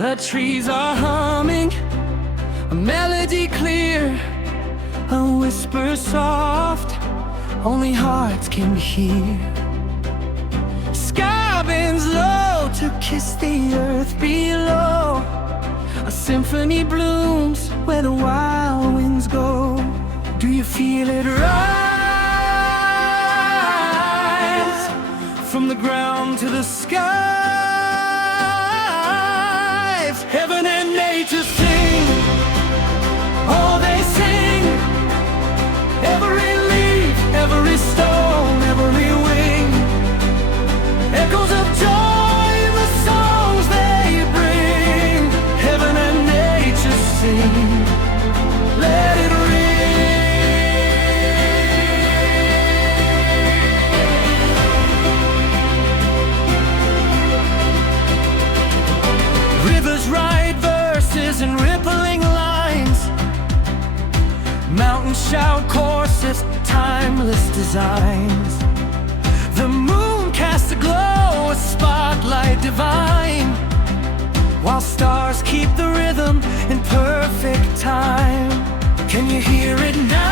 The trees are humming, a melody clear, a whisper soft, only hearts can hear. Sky bends low to kiss the earth below. A symphony blooms where the wild winds go. Do you feel it rise from the ground to the skies? Heaven and nature sing, oh they sing. Every leaf, every stone, every wing, echoes of joy in the songs they bring. Heaven and nature sing, let it ring. Rivers write verses in rippling lines, mountains shout choruses, timeless designs. The moon casts a glow, a spotlight divine, while stars keep the rhythm in perfect time. Can you hear it now?